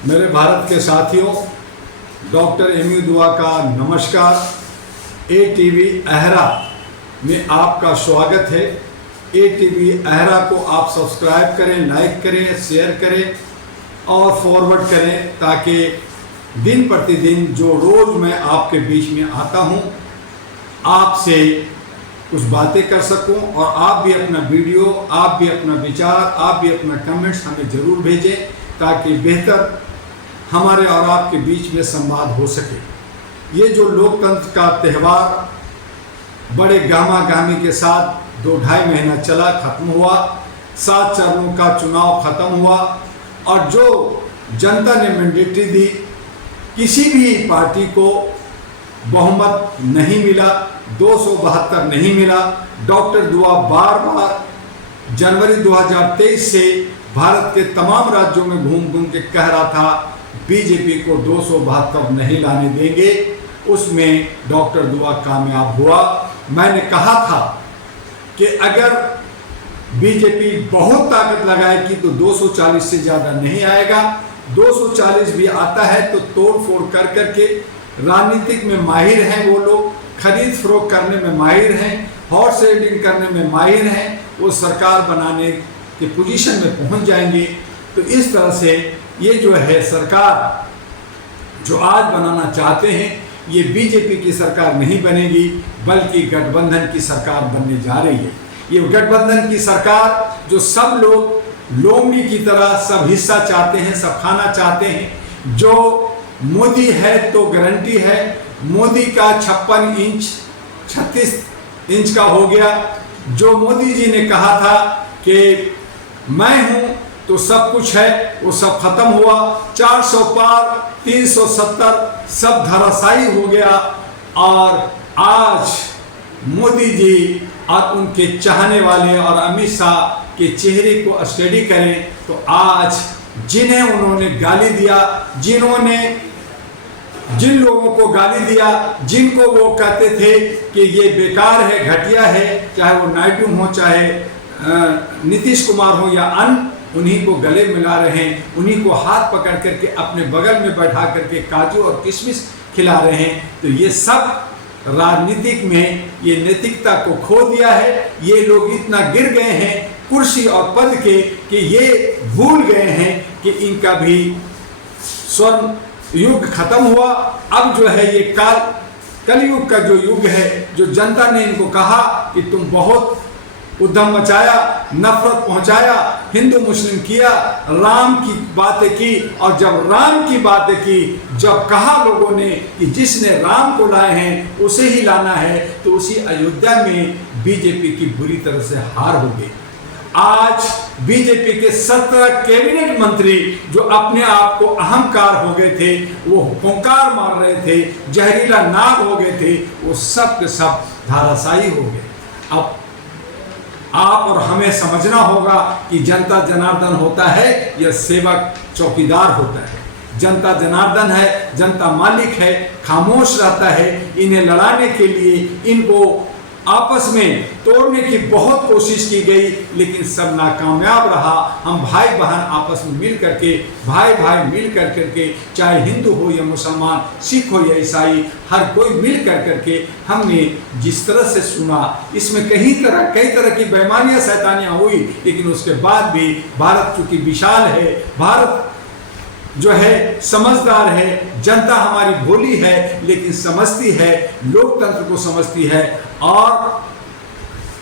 मेरे भारत के साथियों, डॉक्टर एमयू दुआ का नमस्कार। एटीवी अहरा में आपका स्वागत है। एटीवी अहरा को आप सब्सक्राइब करें, लाइक करें, शेयर करें और फॉरवर्ड करें ताकि दिन प्रतिदिन जो रोज़ मैं आपके बीच में आता हूं, आपसे कुछ बातें कर सकूं और आप भी अपना वीडियो, आप भी अपना विचार, आप भी अपना कमेंट्स हमें ज़रूर भेजें ताकि बेहतर हमारे और आपके बीच में संवाद हो सके। ये जो लोकतंत्र का त्यौहार बड़े गामा गामी के साथ 2-2.5 महीना चला, ख़त्म हुआ। 7 चरणों का चुनाव ख़त्म हुआ और जो जनता ने मैंडेटरी दी, किसी भी पार्टी को बहुमत नहीं मिला, 272 नहीं मिला। डॉक्टर दुआ बार बार जनवरी 2023 से भारत के तमाम राज्यों में घूम घूम के कह रहा था बीजेपी को 272 नहीं लाने देंगे। उसमें डॉक्टर दुआ कामयाब हुआ। मैंने कहा था कि अगर बीजेपी बहुत ताकत लगाएगी तो 240 से ज़्यादा नहीं आएगा। 240 भी आता है तो तोड़ फोड़ कर करके, राजनीतिक में माहिर हैं वो लोग, खरीद फरोख्त करने में माहिर हैं, हॉर्स राइडिंग करने में माहिर हैं, वो सरकार बनाने के पोजीशन में पहुंच जाएंगे। तो इस तरह से ये जो है सरकार जो आज बनाना चाहते हैं, ये बीजेपी की सरकार नहीं बनेगी बल्कि गठबंधन की सरकार बनने जा रही है। ये गठबंधन की सरकार जो सब लोग लोमड़ी की तरह सब हिस्सा चाहते हैं, सब खाना चाहते हैं। जो मोदी है तो गारंटी है, मोदी का 56 इंच 36 इंच का हो गया। जो मोदी जी ने कहा था कि मैं हूं तो सब कुछ है, वो सब खत्म हुआ। 400 पार, 370 सब धराशायी हो गया। और आज मोदी जी और उनके चाहने वाले और अमित शाह के चेहरे को स्टडी करें तो आज जिन्हें उन्होंने गाली दिया, जिन लोगों को गाली दिया, जिनको वो कहते थे कि ये बेकार है, घटिया है, चाहे वो नायडू हो, चाहे नीतीश कुमार हो या अन्य, उन्हीं को गले मिला रहे हैं, उन्हीं को हाथ पकड़ करके अपने बगल में बैठा करके काजू और किशमिश खिला रहे हैं। तो ये सब राजनीतिक में ये नैतिकता को खो दिया है। ये लोग इतना गिर गए हैं कुर्सी और पद के कि ये भूल गए हैं कि इनका भी स्वर्ण युग खत्म हुआ। अब जो है ये कलयुग का जो युग है, जो जनता ने इनको कहा कि तुम बहुत उद्यम मचाया, नफरत पहुंचाया, हिंदू मुस्लिम किया, राम की बातें की, और जब राम की बातें की, जब कहा लोगों ने कि जिसने राम को लाए हैं उसे ही लाना है, तो उसी अयोध्या में बीजेपी की बुरी तरह से हार हो गई। आज बीजेपी के 17 कैबिनेट मंत्री जो अपने आप को अहंकार हो गए थे, वो हुंकार मार रहे थे, जहरीला नाग हो गए थे, वो सब के सब धाराशायी हो गए। अब आप और हमें समझना होगा कि जनता जनार्दन होता है या सेवक चौकीदार होता है। जनता जनार्दन है, जनता मालिक है, खामोश रहता है। इन्हें लड़ाने के लिए इनको आपस में तोड़ने की बहुत कोशिश की गई, लेकिन सब नाकामयाब रहा। हम भाई बहन आपस में मिल करके, भाई भाई मिल कर करके, चाहे हिंदू हो या मुसलमान, सिख हो या ईसाई, हर कोई मिल कर करके हमने जिस तरह से सुना, इसमें कई तरह की बेईमानियां शैतानियां हुई, लेकिन उसके बाद भी भारत चूंकि विशाल है, भारत जो है समझदार है, जनता हमारी भोली है लेकिन समझती है, लोकतंत्र को समझती है। और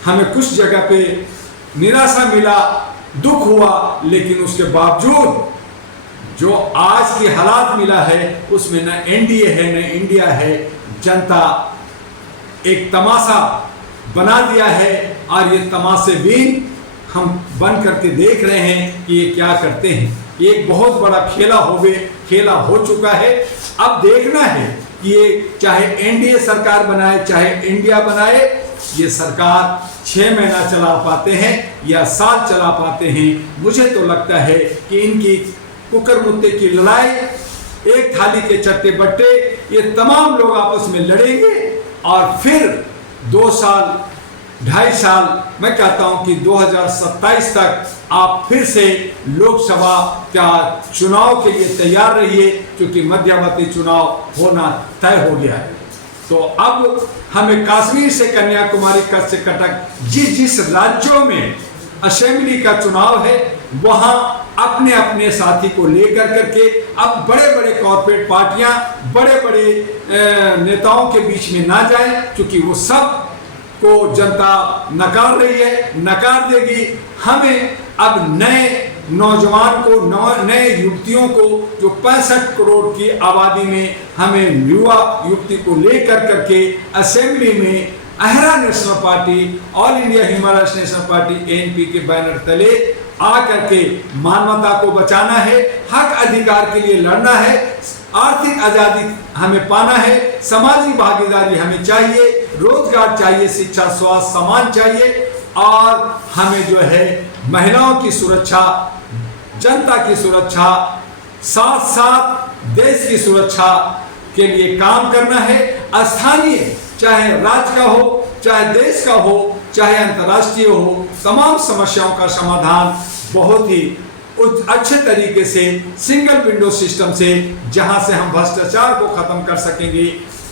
हमें कुछ जगह पे निराशा मिला, दुख हुआ, लेकिन उसके बावजूद जो आज की हालात मिला है उसमें न एनडीए है न इंडिया है। जनता एक तमाशा बना दिया है और ये तमाशेबीन हम बन करके देख रहे हैं कि ये क्या करते हैं। एक बहुत बड़ा खेला हो चुका है। अब देखना है कि ये चाहे एनडीए सरकार बनाए, चाहे इंडिया बनाए, ये सरकार 6 महीना चला पाते हैं या साल चला पाते हैं। मुझे तो लगता है कि इनकी कुकर मुत्ते की लड़ाई, एक थाली के चट्टे बट्टे, ये तमाम लोग आपस में लड़ेंगे और फिर 2 साल 2.5 साल, मैं कहता हूं कि 2027 तक आप फिर से लोकसभा का चुनाव के लिए तैयार रहिए, क्योंकि मध्यवर्ती चुनाव होना तय हो गया है। तो अब हमें कश्मीर से कन्याकुमारी, कच्छ से कटक, जिस राज्यों में असेंबली का चुनाव है वहां अपने अपने साथी को लेकर करके अब बड़े बड़े कॉर्पोरेट पार्टियां बड़े बड़े नेताओं के बीच में ना जाए, क्योंकि वो सब को जनता नकार रही है, नकार देगी। हमें अब नए नौजवान को, नए युवतियों को, जो 65 करोड़ की आबादी में हमें युवा युवती को लेकर करके असेंबली में अहरा national party, all India human rights national party ANP के बैनर तले आकर के मानवता को बचाना है, हक अधिकार के लिए लड़ना है, आर्थिक आजादी हमें पाना है, सामाजिक भागीदारी हमें चाहिए, रोजगार चाहिए, शिक्षा स्वास्थ्य समान चाहिए, और हमें जो है महिलाओं की सुरक्षा, जनता की सुरक्षा, साथ साथ देश की सुरक्षा के लिए काम करना है। स्थानीय, चाहे राज्य का हो, चाहे देश का हो, चाहे अंतर्राष्ट्रीय हो, तमाम समस्याओं का समाधान बहुत ही अच्छे तरीके से सिंगल विंडो सिस्टम से, जहां से हम भ्रष्टाचार को खत्म कर सकेंगे।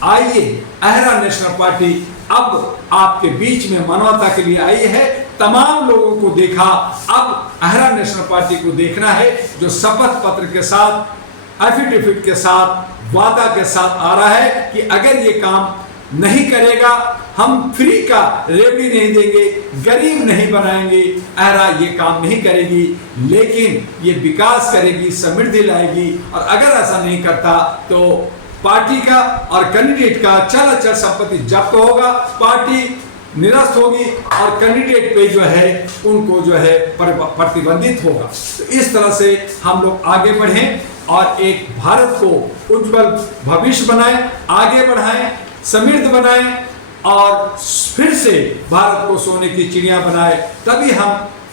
आइए, अहरा नेशनल पार्टी अब आपके बीच में मानवता के लिए आई है। तमाम लोगों को देखा, अब अहरा नेशनल पार्टी को देखना है, जो शपथ पत्र के साथ, एफिडेविट के साथ, वादा के साथ आ रहा है कि अगर ये काम नहीं करेगा, हम फ्री का रेवड़ी नहीं देंगे, गरीब नहीं बनाएंगे, अहरा ये काम नहीं करेगी, लेकिन ये विकास करेगी, समृद्धि लाएगी। और अगर ऐसा नहीं करता तो पार्टी का और कैंडिडेट का चल अचल संपत्ति जब्त होगा, पार्टी निरस्त होगी, और कैंडिडेट पे जो है उनको जो है प्रतिबंधित होगा। तो इस तरह से हम लोग आगे बढ़ें और एक भारत को उज्जवल भविष्य बनाएं, आगे बढ़ाएं, समृद्ध बनाएं, और फिर से भारत को सोने की चिड़िया बनाए, तभी हम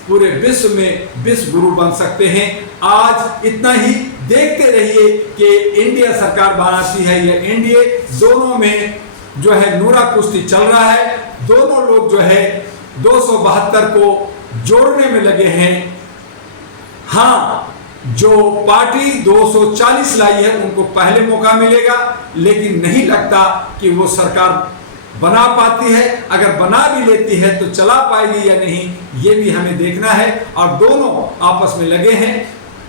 पूरे विश्व में विश्व गुरु बन सकते हैं। आज इतना ही, देखते रहिए कि इंडिया सरकार बनाती है या एनडीए, दोनों में जो है नूरा कुश्ती चल रहा है। दोनों लोग जो है 272 को जोड़ने में लगे हैं। हाँ, जो पार्टी 240 लाई है उनको पहले मौका मिलेगा, लेकिन नहीं लगता कि वो सरकार बना पाती है। अगर बना भी लेती है तो चला पाएगी या नहीं, ये भी हमें देखना है। और दोनों आपस में लगे हैं,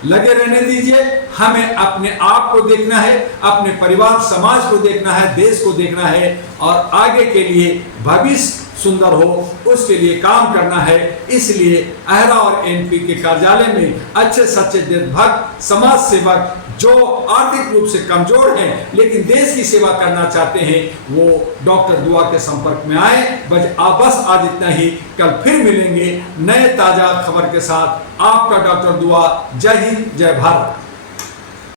लगे रहने दीजिए। हमें अपने आप को देखना है, अपने परिवार समाज को देखना है, देश को देखना है, और आगे के लिए भविष्य सुंदर हो उसके लिए काम करना है। इसलिए अहरा और ANP के कार्यालय में अच्छे सच्चे देशभक्त, समाज सेवक, जो आर्थिक रूप से कमजोर हैं लेकिन देश की सेवा करना चाहते हैं, वो डॉक्टर दुआ के संपर्क में आए। बस आज इतना ही, कल फिर मिलेंगे नए ताजा खबर के साथ। आपका डॉक्टर दुआ। जय हिंद, जय भारत।